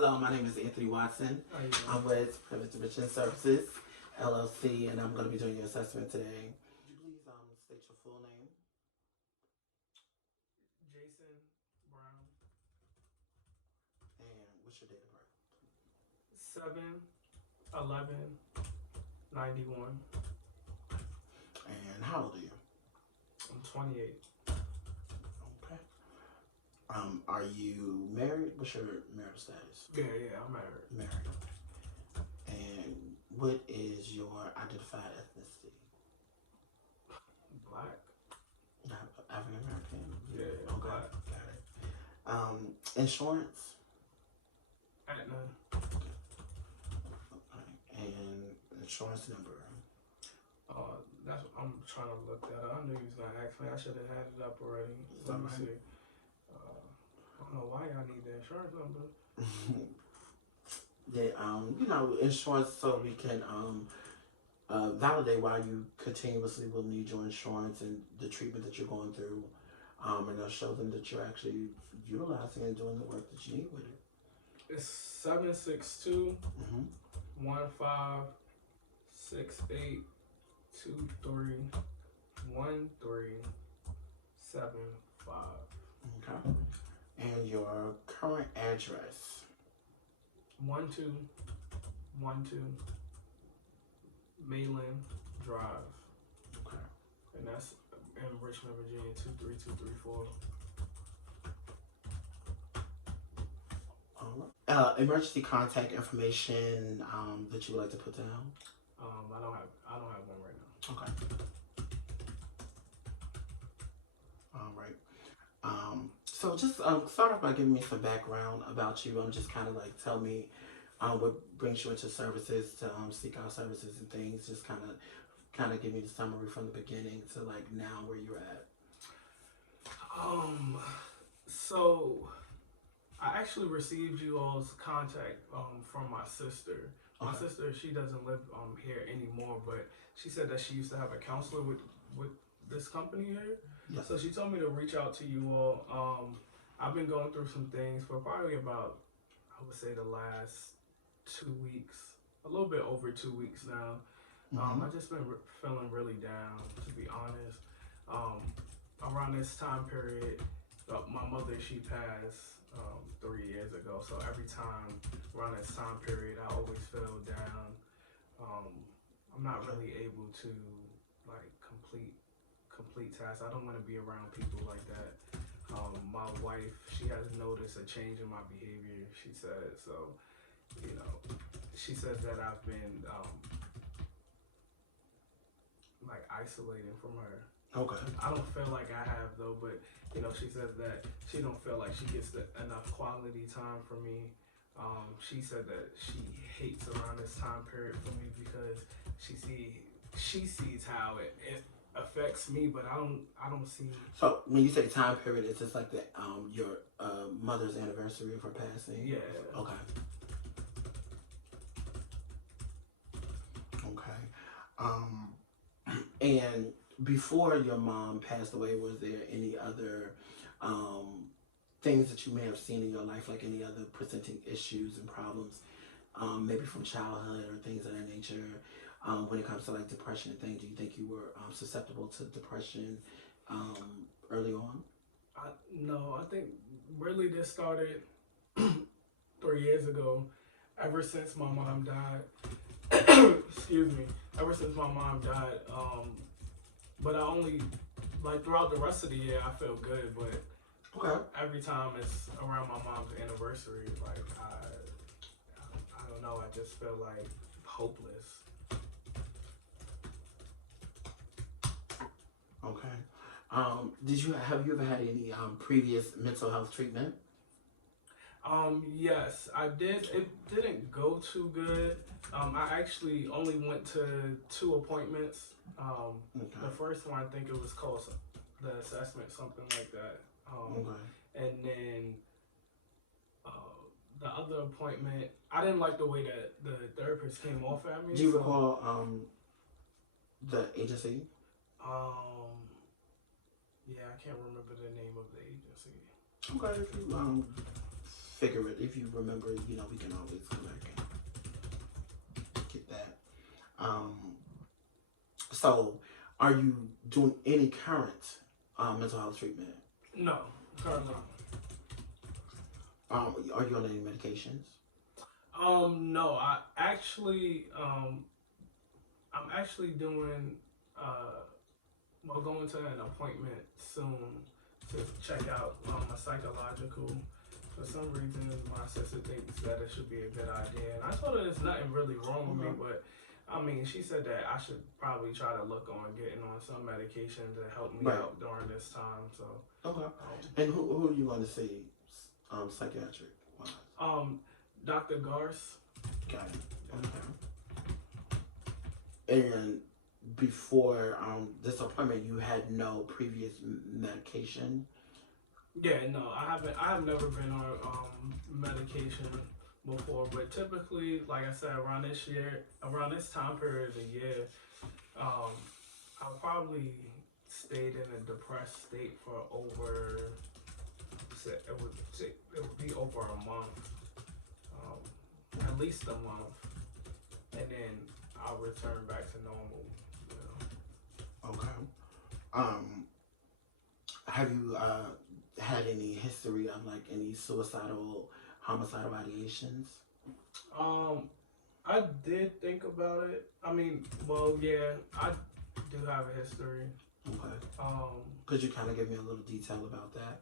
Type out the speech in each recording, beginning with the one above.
Hello, my name is Anthony Watson. I'm with Privilege Enrichment Services, LLC, and I'm going to be doing your assessment today. Could you please state your full name? Jason Brown. And what's your date of birth? 7/11/91. And how old are you? I'm 28. Okay. Are you married? What's your marital status? Yeah, I'm married. Married. And what is your identified ethnicity? Black. African American? Yeah, okay. Black. Got it. Insurance? Aetna. Okay. And insurance number? That's what I'm trying to look that up. I knew you was gonna ask me. I should have had it up already. Let me see. I don't know why y'all need the insurance number. Yeah, insurance so we can validate why you continuously will need your insurance and the treatment that you're going through. And they'll show them that you're actually utilizing and doing the work that you need with it. It's 762-1568-231375. Okay. And your current address? 1212 Mayland Drive. Okay. And that's in Richmond, Virginia, 23234. All right. Emergency contact information that you would like to put down? I don't have one right now. Okay. All right. So just start off by giving me some background about you. Just kind of like tell me what brings you into services to seek out services and things. Just kind of give me the summary from the beginning to like now where you're at. So I actually received you all's contact from my sister. My sister, she doesn't live here anymore, but she said that she used to have a counselor with this company here. Yes. So she told me to reach out to you all. I've been going through some things for probably about, I would say, the last 2 weeks, a little bit over 2 weeks now. I've just been feeling really down, to be honest. Around this time period, my mother, she passed 3 years ago. So every time around this time period, I always feel down. I'm not really able to like complete tasks. I don't want to be around people like that. My wife, she has noticed a change in my behavior. She said so. She says that I've been like isolating from her. Okay. I don't feel like I have though, but she says that she don't feel like she gets enough quality time for me. She said that she hates around this time period for me because she sees how it affects me, but I don't see. So when you say time period, it's just like the your mother's anniversary of her passing. Yeah. Okay. Okay. And before your mom passed away, was there any other things that you may have seen in your life, like any other presenting issues and problems, maybe from childhood or things of that nature? When it comes to like depression and things, do you think you were susceptible to depression early on? No, I think really this started 3 years ago. Ever since my mom died, excuse me. Ever since my mom died, but I only like throughout the rest of the year I feel good, but every time it's around my mom's anniversary, like I don't know, I just feel like hopeless. Okay. Have you ever had any previous mental health treatment? Yes, I did. It didn't go too good. I actually only went to 2 appointments. The first one, I think it was called the assessment, something like that. And then the other appointment, I didn't like the way that the therapist came off at me. Do you recall the agency? Yeah, I can't remember the name of the agency. Okay, if you figure it. If you remember, we can always come back and get that. So, are you doing any current mental health treatment? No, currently. Are you on any medications? No, I'm actually doing, going to an appointment soon to check out my psychological. For some reason, my sister thinks that it should be a good idea, and I told her there's nothing really wrong with me, but I mean, she said that I should probably try to look on getting on some medication to help me out during this time. So okay. And who are you going to see, psychiatric wise? Dr. Garce. Got it. Okay. And before this appointment, you had no previous medication? Yeah, no, I have never been on medication before, but typically, like I said, around this time period of the year, I probably stayed in a depressed state for over, it would be over a month, at least a month, and then I'll return back to normal. Okay. Have you had any history of like any suicidal, homicidal ideations? I did think about it. I mean, well, yeah, I do have a history. Okay. Could you kind of give me a little detail about that?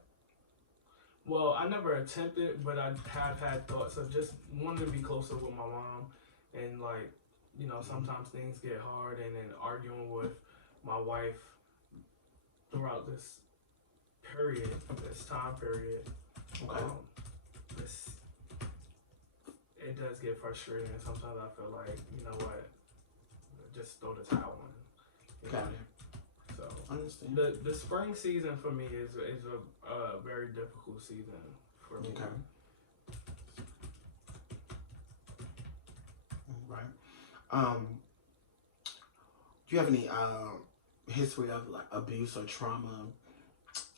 Well, I never attempted, but I have had thoughts of just wanting to be closer with my mom, and like, sometimes things get hard, and then arguing with my wife throughout this time period. Okay. It does get frustrating, and sometimes I feel like, you know what, just throw the towel in. Got it. So I understand. The spring season for me is a very difficult season for me. Okay. Right. Do you have any history of like abuse or trauma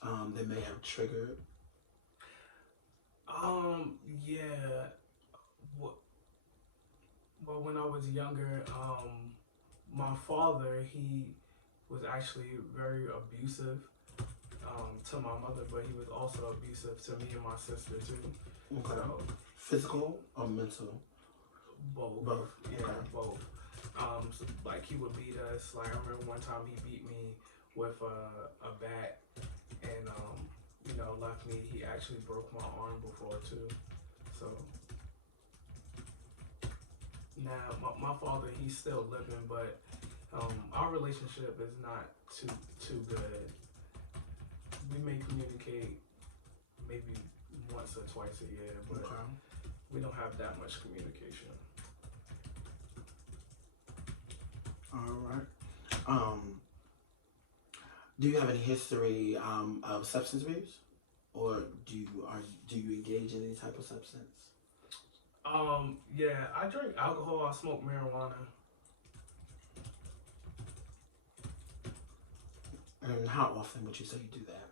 that may have triggered? Yeah. Well, when I was younger, my father, he was actually very abusive to my mother, but he was also abusive to me and my sister too. Okay. So, physical or mental? both. Both. Yeah, Okay. both. So, like, he would beat us. Like, I remember one time he beat me with a bat, and left me. He actually broke my arm before too. So now my father, he's still living, but our relationship is not too good. We may communicate maybe once or twice a year, but we don't have that much communication. All right. Do you have any history of substance abuse, or do you engage in any type of substance? Yeah, I drink alcohol. I smoke marijuana. And how often would you say you do that?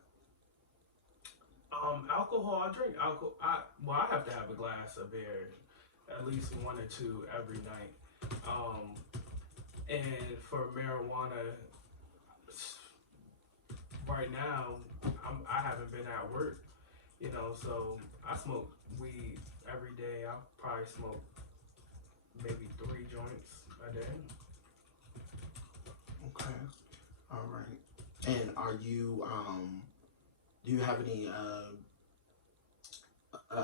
Alcohol. I drink alcohol. I have to have a glass of beer, at least one or two every night. And for marijuana, right now, I haven't been at work, so I smoke weed every day. I probably smoke maybe 3 joints a day. Okay. All right. And are you do you have any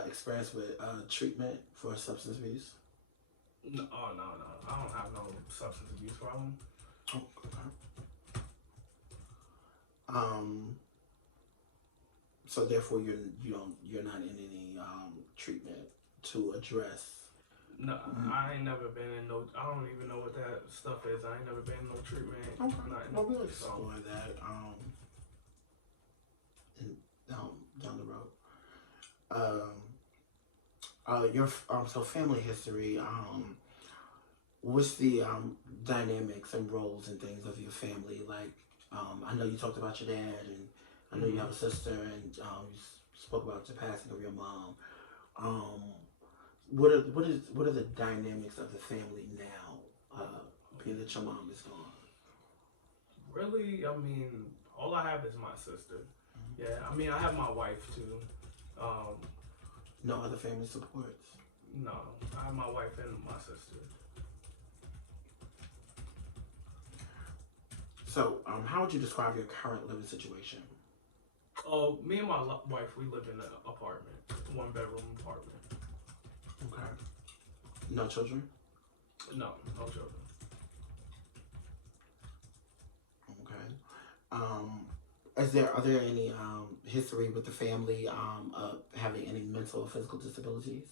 experience with treatment for substance abuse? No, no. I don't have no substance abuse problem. Oh, okay. So therefore you're not in any treatment to address. No, I ain't never been in no. I don't even know what that stuff is. I ain't never been in no treatment. Okay. Nothing. We'll explore that down the road. Your so family history. What's the dynamics and roles and things of your family? Like, I know you talked about your dad, and I know you have a sister, and you spoke about the passing of your mom. What are the dynamics of the family now? Being that your mom is gone. Really, I mean, all I have is my sister. Yeah, I mean, I have my wife too. Um, No other family supports. no, I have my wife and my sister. So, how would you describe your current living situation? Oh, me and my wife, we live in an apartment, 1 bedroom apartment. Okay. No children? No, no children. Okay. Are there any history with the family of having any mental or physical disabilities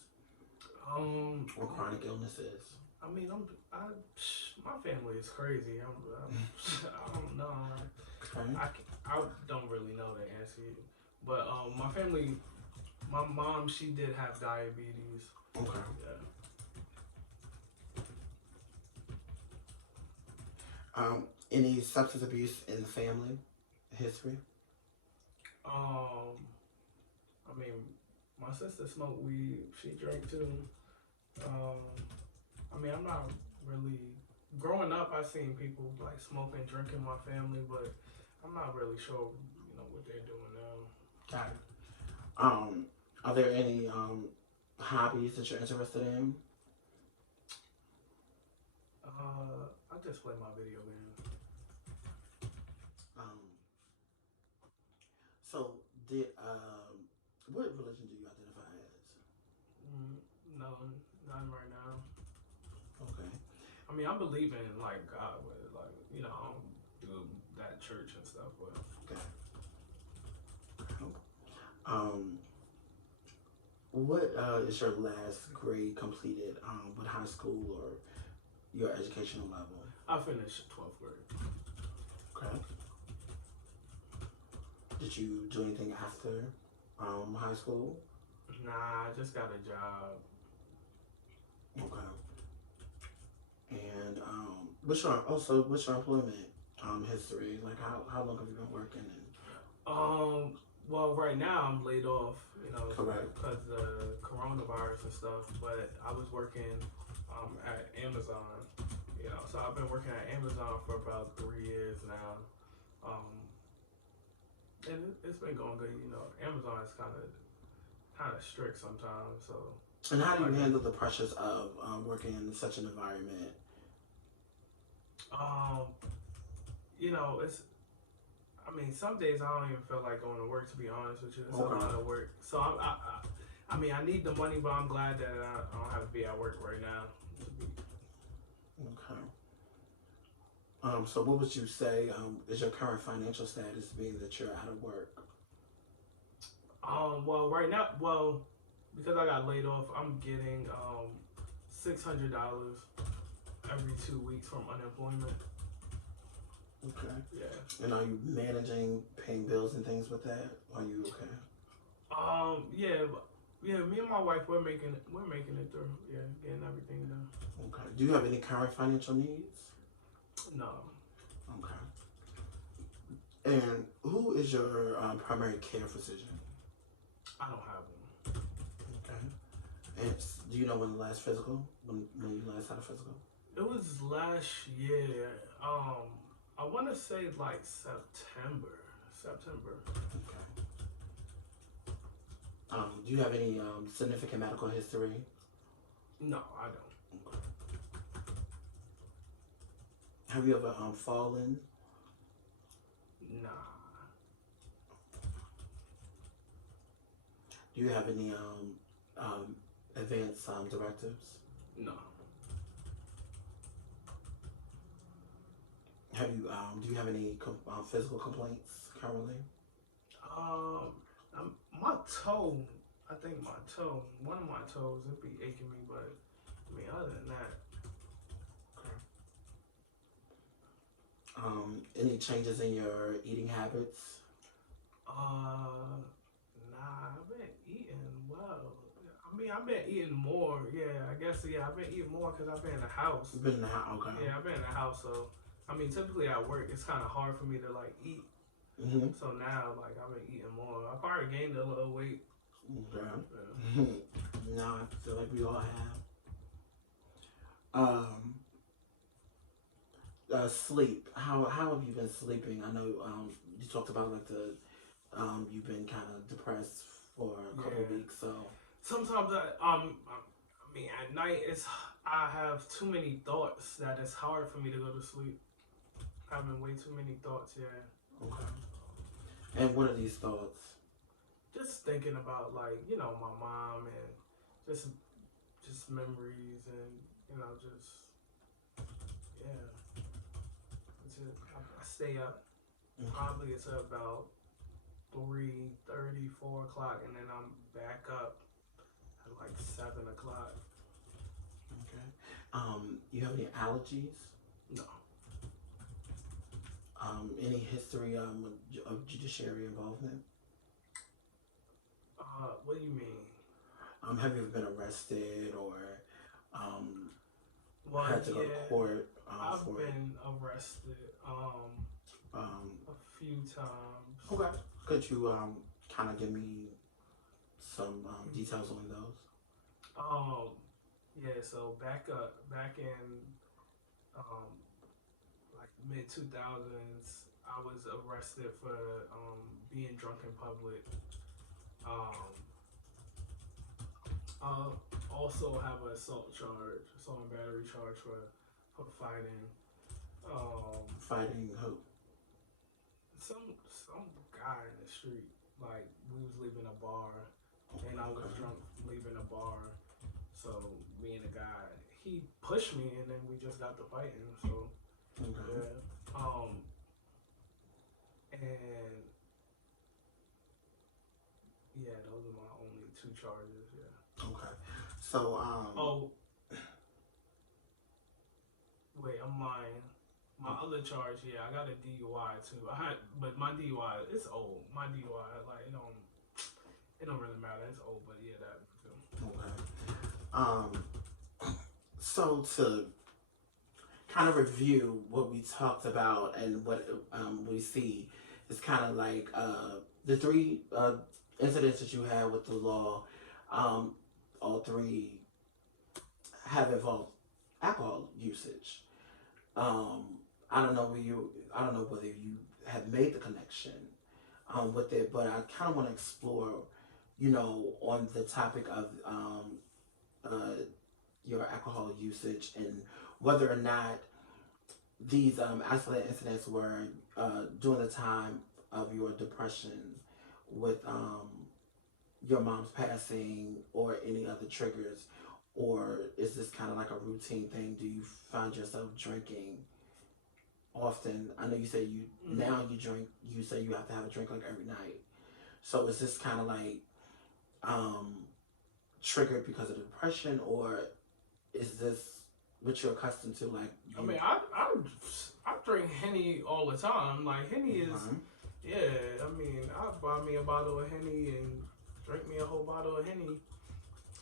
or chronic illnesses? I mean, my family is crazy. I don't know. Okay. I don't really know the answer, but my family, my mom, she did have diabetes. Okay. Yeah. Any substance abuse in the family history? I mean, my sister smoked weed. She drank too. I mean, I'm not really. Growing up, I seen people like smoking, drinking in my family, but I'm not really sure, what they're doing now. Got it. Are there any hobbies that you're interested in? I just play my video games. So did what religion do you identify as? No, none right now. Okay. I mean, I believe in like God, but like I don't do that church and stuff. But Okay. What is your last grade completed with high school or your educational level? I finished 12th grade. Okay. Did you do anything after high school? Nah, I just got a job. Okay. And what's your employment history? Like how long have you been working? Well, right now I'm laid off, Correct. because of the coronavirus and stuff. But I was working at Amazon, so I've been working at Amazon for about 3 years now. And it's been going good. Amazon is kind of strict sometimes. So. And how do you handle the pressures of working in such an environment? It's. I mean, some days I don't even feel like going to work. To be honest with you, it's Okay. a lot of work. So I mean, I need the money, but I'm glad that I don't have to be at work right now. Okay. So what would you say is your current financial status, being that you're out of work? Well, right now, because I got laid off, I'm getting $600 every 2 weeks from unemployment. Okay. Yeah. And are you managing paying bills and things with that? Are you okay? Yeah. Me and my wife, we're making it through. Yeah, getting everything done. Okay. Do you have any current financial needs? No. Okay. And who is your primary care physician? I don't have one. Okay. And do you know when the last physical? When you last had a physical? It was last year. I want to say like September. Okay. Do you have any significant medical history? No, I don't. Okay. Have you ever fallen? Nah. Do you have any advanced directives? No. Do you have any physical complaints currently? My toe. I think one of my toes, it'd be aching me, but I mean, other than that. Okay. Any changes in your eating habits? Nah, I've been eating well. I mean, I've been eating more. Yeah, I guess. Yeah, I've been eating more because I've been in the house. You've been in the house, okay. Yeah, I've been in the house, so I mean, typically at work, it's kind of hard for me to like eat. Mm-hmm. So now, like, I've been eating more. I probably gained a little weight. Okay. Yeah. like we all have. Sleep. How have you been sleeping? I know you talked about like the you've been kind of depressed for a couple Yeah. weeks. So Sometimes I mean, at night I have too many thoughts that it's hard for me to go to sleep. Having way too many thoughts. Yeah. okay. And what are these thoughts? Just thinking about like my mom and just memories and just yeah. That's it. I stay up Okay. probably until about 3:30, 4 o'clock, and then I'm back up at like 7 o'clock. Okay. You have any allergies? No. Any history of judiciary involvement? What do you mean? Have you ever been arrested or Well, had to go to yeah, court I've for been arrested um a few times. okay. Could you kind of give me some details on those? Yeah. So back in um like mid 2000s, I was arrested for being drunk in public. Um, I also have an assault and battery charge for fighting. Um, Fighting who? some guy in the street. Like we was leaving a bar, and I was Okay. drunk leaving a bar. So me and the guy, he pushed me, and then we just got to fighting. So Okay. yeah. And yeah, those are my only two charges. Yeah. Okay. So Oh, wait, I'm lying. My other charge, yeah, I got a DUI too. But my DUI, it's old. My DUI, like it don't really matter. It's old, but yeah, that too. okay. Um so to kind of review what we talked about and what we see is kind of like the three incidents that you had with the law. All three have involved alcohol usage. Um, I don't know whether you have made the connection with it, but I kind of want to explore, on the topic of uh, your alcohol usage and whether or not these isolated incidents were during the time of your depression with your mom's passing or any other triggers, or is this kind of like a routine thing? Do you find yourself drinking often? I know you say now you drink. You say you have to have a drink like every night. So is this kind of like triggered because of depression, or is this what you're accustomed to? Like I mean, I drink Henny all the time. Like Henny is, yeah. I mean, I buy me a bottle of Henny and drink me a whole bottle of Henny,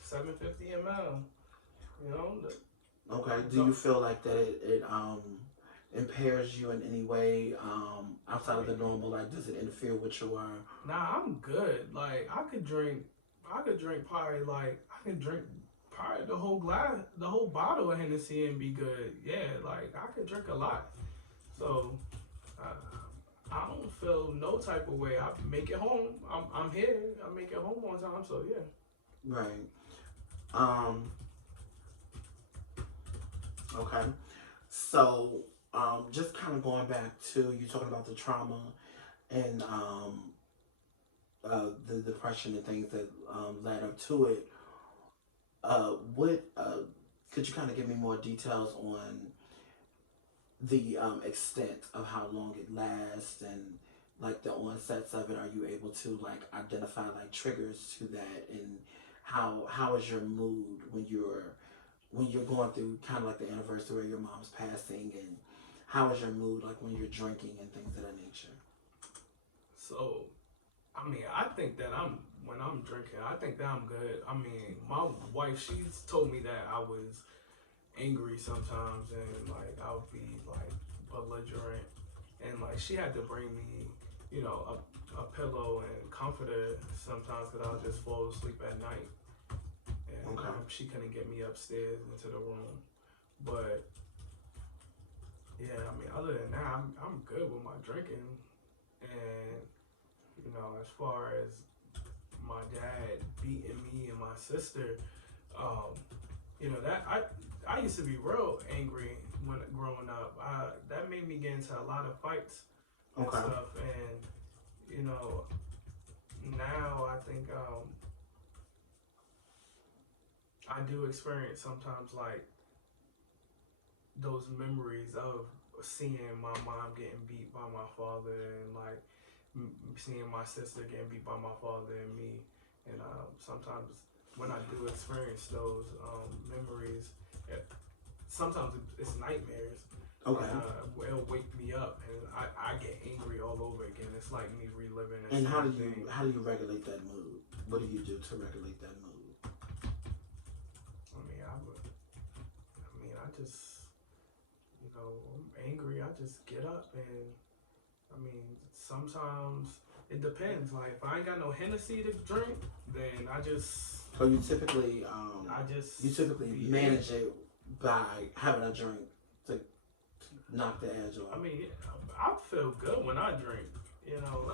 750 ml. You know. Okay. Do you feel like that it impairs you in any way outside of the normal? Like, does it interfere with your? Nah, I'm good. Like I could drink probably like I can drink probably the whole the whole bottle of Hennessy and be good. Yeah, like I could drink a lot. So I don't feel no type of way. I make it home. I'm here. I make it home on time. So yeah. Right. Okay. So just kind of going back to you talking about the trauma and the depression and things that led up to it. What could you kind of give me more details on the extent of how long it lasts and like the onsets of it? Are you able to like identify like triggers to that, and how is your mood when you're going through kind of like the anniversary of your mom's passing, and how is your mood like when you're drinking and things of that nature? So I mean, I think that when I'm drinking, I think that I'm good. I mean, my wife, she's told me that I was angry sometimes and like I'll be like belligerent, and like she had to bring me, a pillow and comforter sometimes because I'll just fall asleep at night. And Okay. she couldn't get me upstairs into the room. But yeah, I mean, other than that, I'm good with my drinking. And you know, as far as my dad beating me and my sister, you know, that I used to be real angry when growing up. That made me get into a lot of fights and stuff. And you know, now I think I do experience sometimes like those memories of seeing my mom getting beat by my father, and like seeing my sister getting beat by my father and me. And sometimes when I do experience those memories, sometimes it's nightmares. Okay. And, it'll wake me up, and I get angry all over again. It's like me reliving. And how do you regulate that mood? What do you do to regulate that mood? I just, you know, I'm angry. I just get up, and I mean, sometimes it depends. Like if I ain't got no Hennessy to drink, then I just. So you typically manage it by having a drink to knock the edge off. I mean, I feel good when I drink. You know,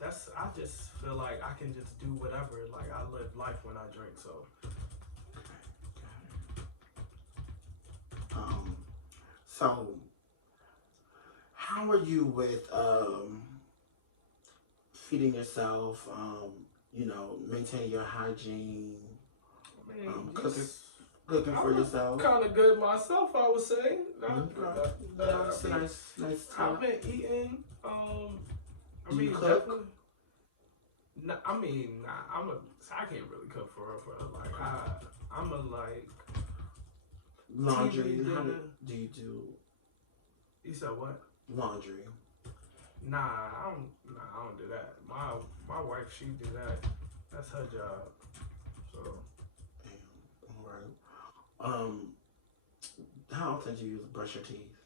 I just feel like I can just do whatever. Like I live life when I drink. So. So how are you with feeding yourself? You know, maintaining your hygiene. I mean, cooking for yourself. Kind of good myself, I would say. That's a nice time. I've been eating. Do you cook? I can't really cook for real. Like I'm a like. Laundry. How do you do? You said what? Laundry. Nah, I don't do that. My wife, she do that. That's her job. So. All right. How often do you brush your teeth?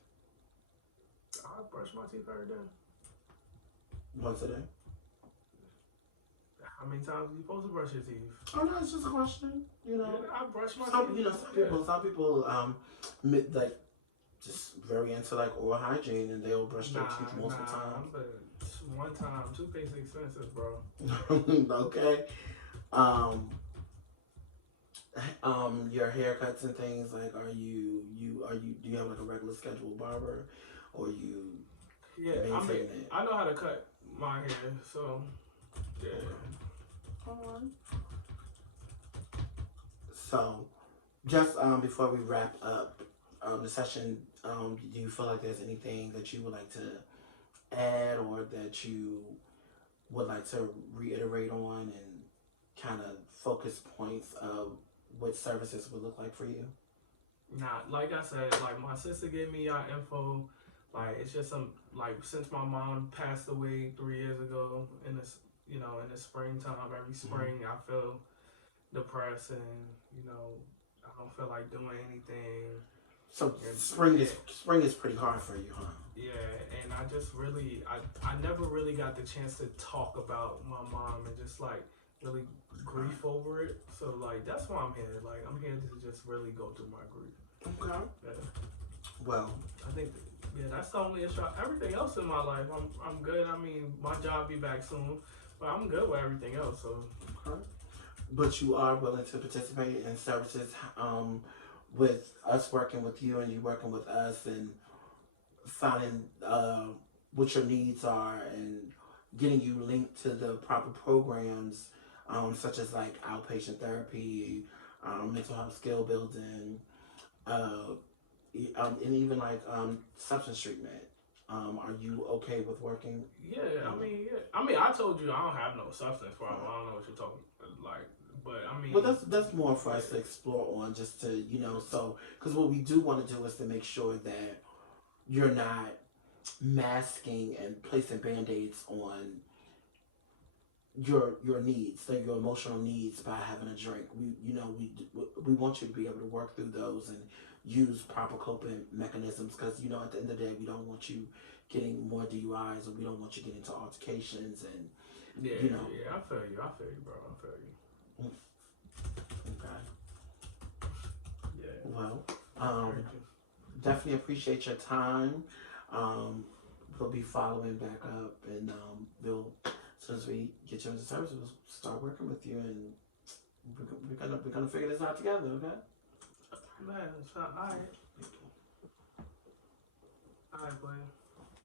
I brush my teeth every day. Once a day. How many times are you supposed to brush your teeth? Oh no, it's just a question. You know, yeah, I brush my teeth. You know, some people, like just very into like oral hygiene, and they'll brush their teeth multiple times. But one time, toothpaste is expensive, bro. Okay. Your haircuts and things, like, do you have like a regular scheduled barber, or you? Yeah, I know how to cut my hair, so yeah. Alright. So, just before we wrap up the session, do you feel like there's anything that you would like to add, or that you would like to reiterate on, and kind of focus points of what services would look like for you? Nah, like I said, like my sister gave me your info. Like it's just since my mom passed away 3 years ago, in the springtime, every spring I feel depressed, and I don't feel like doing anything. So spring is pretty hard for you, huh? Yeah, and I just really I never really got the chance to talk about my mom and just like really grief over it. So like that's why I'm here. Like I'm here to just really go through my grief. Okay. Yeah. Well, I think that's the only issue. Everything else in my life, I'm good. I mean, my job be back soon, but I'm good with everything else. So. Okay. But you are willing to participate in services with us working with you, and you working with us, and finding what your needs are, and getting you linked to the proper programs, such as like outpatient therapy, mental health skill building, and even like substance treatment. Are you okay with working? Yeah, I mean, I told you I don't have no substance problem. I don't know what you're talking like, but I mean. Well, that's more for us to explore on, just to so because what we do want to do is to make sure that you're not masking and placing band-aids on your needs, like your emotional needs, by having a drink. We want you to be able to work through those and use proper coping mechanisms, because at the end of the day, we don't want you getting more DUIs, or we don't want you getting into altercations, and yeah, I feel you, bro. I feel you. Okay. Well, Encourage you. definitely appreciate your time. We'll be following back up, and we'll, as soon as we get you into service, we'll start working with you, and we're gonna figure this out together. Okay? Man, it's not all right. All right, boy.